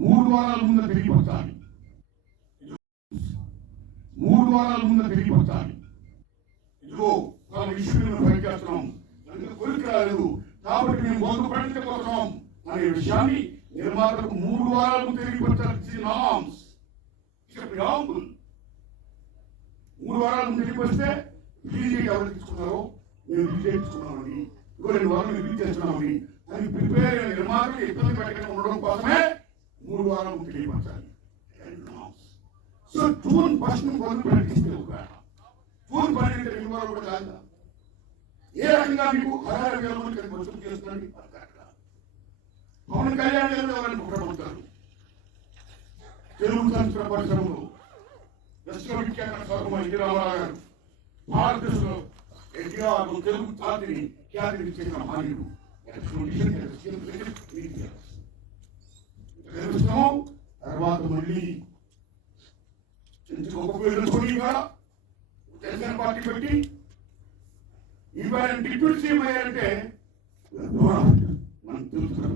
3 వారాల ముందు తెలియపరచాలి. 3 వారాల ముందు తెలియపరచాలి. ఇదిగో మన ఇష్యూని ఫైట్ చేస్తున్నాం, కొలికి రాలేదు కాబట్టి మేము ముందు ప్రకటించబోతున్నాం అనే విషయాన్ని నిర్మాతలకు 3 వారాలకు తెలియపరచాల్సిన నామ్స్. 3 వారాలకు తెలియపరిస్తే రిలీజ్ ఎవరు తీసుకున్నారో మేము రిలీజ్ చేసుకున్నామని, ఇంకో 2 వారాలు రిలీజ్ చేస్తున్నామని అని ప్రిపేర్ అయిన నిర్మాతలు ఇబ్బంది పెట్టకుండా ఉండడం కోసమే 3 వారాలకు తెలియపరచాలి. సో జూన్ 1 మొదలు ప్రకటిస్తే జూన్ 12 2 వారాలు కూడా కాదు. ఏ రకంగా మీకు 16,000 మంది వసూలు చేస్తున్నారని పవన్ కళ్యాణ్ గారు ఎవరైనా కుట్రపడతారు. తెలుగు సంస్కృత పరిశ్రమలో విశ్వవిఖ్యాత స్వరూపం ఎన్టీ రామారావు గారు భారతదేశంలో ఎన్టీఆర్ తెలుగు జాతిని ఖ్యాతిని చేసిన మహనీయుడు. తర్వాత మళ్ళీ జనసేన పార్టీ పెట్టి ఇవాళ డిప్యూటీ సీఎం అయ్యారంటే మనం తెలుగుతున్నాం.